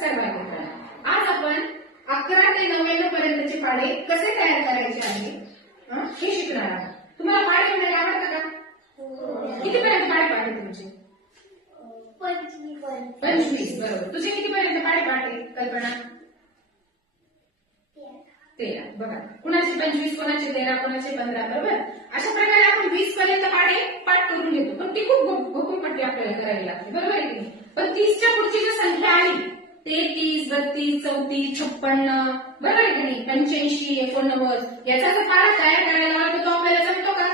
नमस्कार बालमित्रांनो, आज आपण 11 ते 99 पर्यंतचे पाढे कसे तयार करायचे आहे हे शिकणार आहोत. तुम्हाला पाढे म्हणायला आवडतं का? किती पर्यंत पाढे पाढे तुमचे? 25. बरोबर. तुझे किती पर्यंत पाढे पाढे कल्पना? 13. बघा, कुणाचे 25, कोणाचे 13, कोणाचे 15. बरोबर. अशा प्रकारे आपण 20 पर्यंत पाढे पाठ करून घेतो, पण ती खूप घोकमपट्टी आपल्याला करावी लागते. बरोबर आहे की नाही? पण 30च्या पुढची जी संख्या आहे 33, 32, 34, 56, बरोबर आहे की नाही, 85, 89 याचा जर पाढा तयार करायला लावला तर तो आपल्याला जमतो का?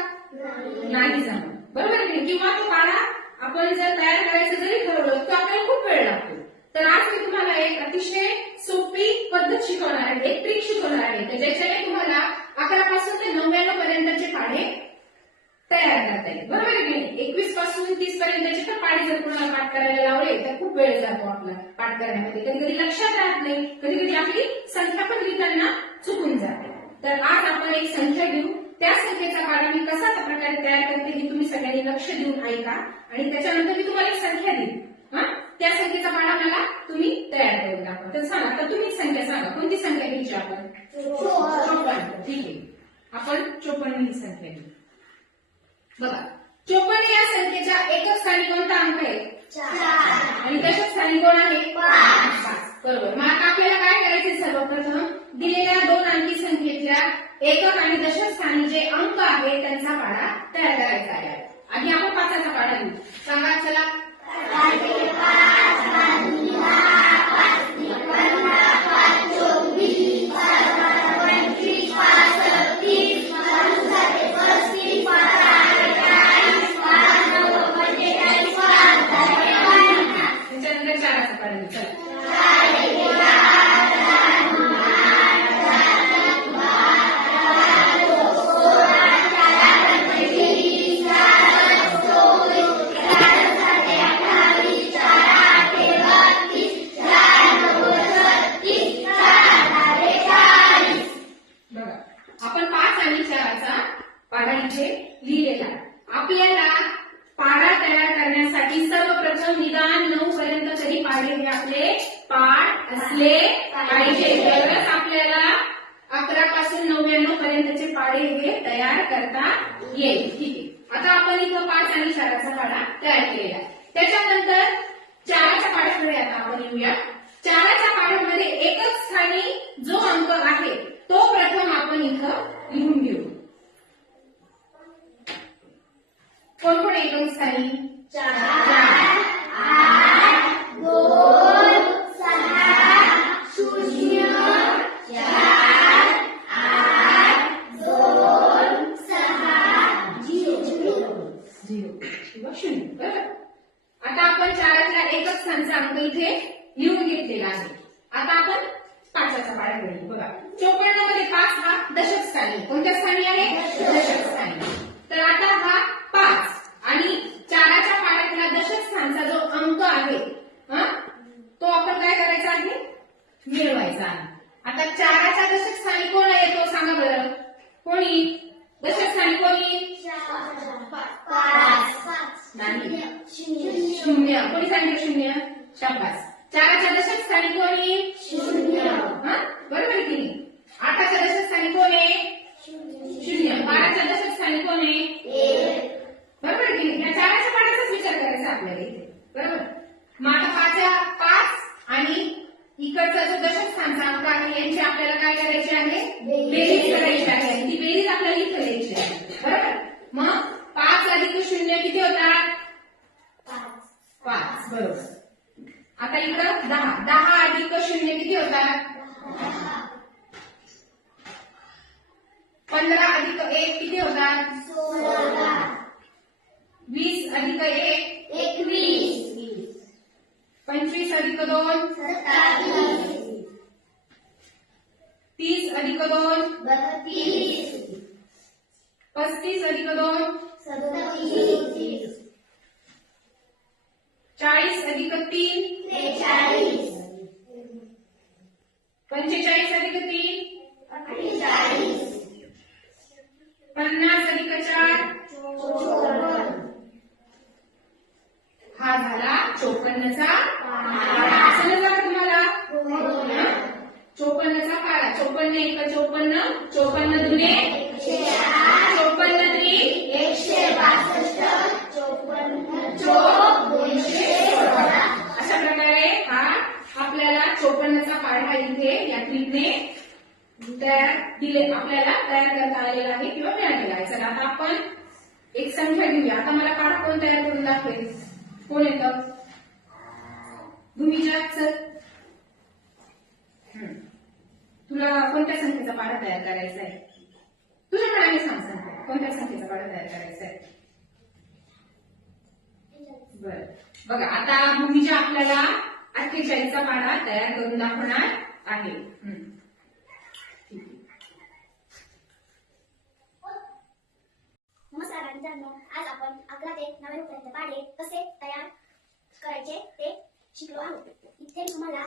नाही जमत. बरोबर आहे की नाही? किंवा तो पाढा आपण जर तयार करायचं जरी ठरवलं तर आपल्याला खूप वेळ लागतो. तर आज मी तुम्हाला एक अतिशय सोपी पद्धत शिकवणार आहे, एक ट्रिक शिकवणार आहे, तर ज्याच्याने तुम्हाला 11 पासून ते 99 पर्यंतचे पाढे तयार करता येईल. बरोबर आहे की नाही? 21 पासून 30 पर्यंतचे तर पाढे जर कोणाला पाठ करायला लावले तर खूप वेळ जातो आपला पाठ करण्यामध्ये. कधी कधी लक्षात राहत नाही, कधी कधी आपली संख्या पण लिहिताना चुकून जाते. तर आज आपण एक संख्या घेऊ, त्या संख्येचा पाढा मी कसा प्रकारे तयार करते हे तुम्ही सगळ्यांनी लक्ष देऊन ऐका, आणि त्याच्यानंतर मी तुम्हाला एक संख्या देईन. त्या संख्येचा पाढा मला तुम्ही तयार करून दाखवा. तर सांगा, तर तुम्ही संख्या सांगा, कोणती संख्या घ्यायची आपण? 54. ठीक आहे, आपण 54 ही संख्या घेऊ. बघा, 54 या संख्येच्या एकच स्थानी कोणता अंक आहे? 4. आणि दशक स्थानी कोण आहे? 5. बरोबर. मग आता आपल्याला काय करायचे? सर्वप्रथम दिलेल्या 2 अंकी संख्येच्या एकक आणि दशक स्थानी जे अंक आहेत त्यांचा पाढा तयार करायचा आहे. आधी आपण 5चा पाढा घेऊ. सांगा चला. 5 × 5 = 10, 5 × 15 = 24, 5 × 25 = 36, 5 × 7 = 35, 5 × 8 = 40, 5 × 9 = 45, 5 × 10 = 50. त्याच्यानंतर 4चा पाढा घेऊ. चला. 4 × 1 = पाढा इथे लिहिलेला. आपल्याला पाढा तयार करण्यासाठी सर्वप्रथम निदान 9 पर्यंत तरी पाढे हे आपले पाठ असले पाहिजे, तरच आपल्याला 11 पासून 99 पर्यंतचे पाढे हे तयार करता येईल. ठीक आहे, आता आपण इथं 5 आणि 4चा पाढा तयार केलेला. त्याच्यानंतर 4च्या पाढ्याकडे आता आपण येऊया. 4च्या पाढ्यामध्ये एकच स्थानी जो अंक आहे तो प्रथम आपण इथं लिहून घेऊ. कोण कोण एकच स्थानी? 4, 8, 2, 6, 0, 4, 8, 2, 6, 0 किंवा 0. बरोबर. आता आपण 4च्या एकच स्थानचा अंक इथे लिहून घेतलेला आहे. आता आपण 5चा पाढा करू. बघा, 54 मध्ये 5 हा दशक स्थानी. कोणत्या स्थानी आहे? दशक स्थानी. तर आता हा 5 आणि 4च्या पाढ्यातला दशक स्थानचा जो अंक आहे तो आपण काय करायचा आहे? मिळवायचा आहे. आता 4च्या दशक स्थानी कोण आहे तो सांगा बरं. कोणी दशक स्थानी? कोणी? 5 नाही, 0. कोणी सांगितलं 0? शाबास. 4च्या दशक स्थानी कोणी? 0. बरोबर आहे की नाही? 8च्या दशक स्थानी कोण आहे? 0. 12च्या दशक स्थानी कोण आहे? 1. बरोबर आहे की नाही? या 4च्या पाढ्याचाच विचार करायचा आपल्याला इथे. बरोबर. मग आता 5 आणि इकडचा जो दशक स्थानचा अंक आहे यांची आपल्याला काय करायची आहे? बेरीज करायची आहे. ती बेरीज आपल्याला इथे लिहायची आहे. बरोबर. मग 5 + 0 किती होतात? 5. बरोबर. आता इकडं 10. 10 + 0 किती होतात? 15 + 1 किती होतात? 16. 20 + 1 21. 25 + 2 27. 30 + 2 32. 35 + 2 37. 40 + 3 43. 45 + 3 48. 50 + 4 54. हा झाला 54चा पाढा. समजलं का तुम्हाला? दुने 54 त्रिक चोक 216. अशा प्रकारे हा आपल्याला 54चा पाढा इथे या ट्रिकने आपल्याला तयार करता आलेला आहे किंवा मिळालेला आहे. चला आता आपण एक संख्या घेऊया. आता मला पाढा कोण तयार करून दाखवेल? कोण येतं? भूमिजा चल. तुला कोणत्या संख्येचा पाढा तयार करायचा आहे? तुझ्या मनाने सांग संख्या. कोणत्या संख्येचा पाढा तयार करायचा आहे? बर बघा आता भूमिजा आपल्याला 48चा पाढा तयार करून दाखवणार आहे. नमस्कार मित्रांनो, आज आपण 11 ते 9 पर्यंत पाढे कसे तयार करायचे ते शिकलो आहोत. इथे तुम्हाला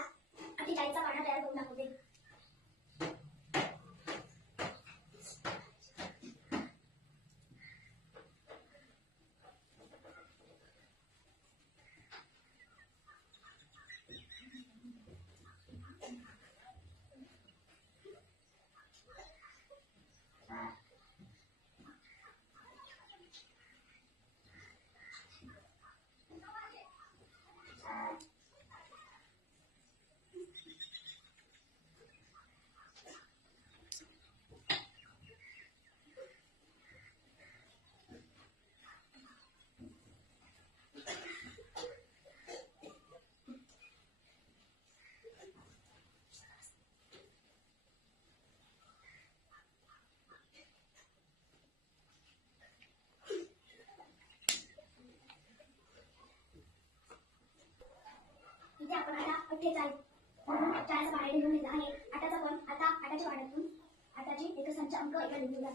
48चा पाढा तयार करून दाखवते. इथे आपण आता 48 म्हणून 4चा पाढा लिहून घेतला आहे. आटाचा पण आता आटाच्या पाढ्यातून आटाची एक संच अंक एका लिहून घेतला.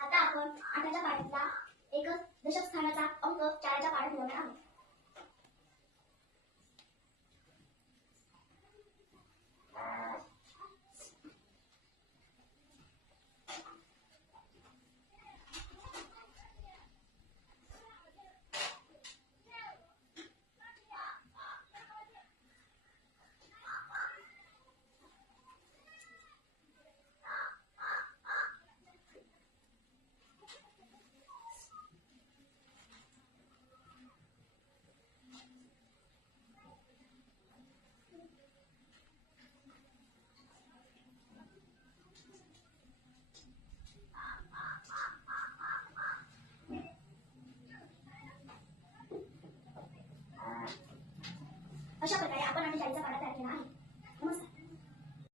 आता आपण आटाच्या पाढ्यातला एक दशक स्थानाचा अंक 4च्या पाढ्यात लिहणार आहोत. अशा प्रकारे आपण 48चा पाढा तयार केला आहे.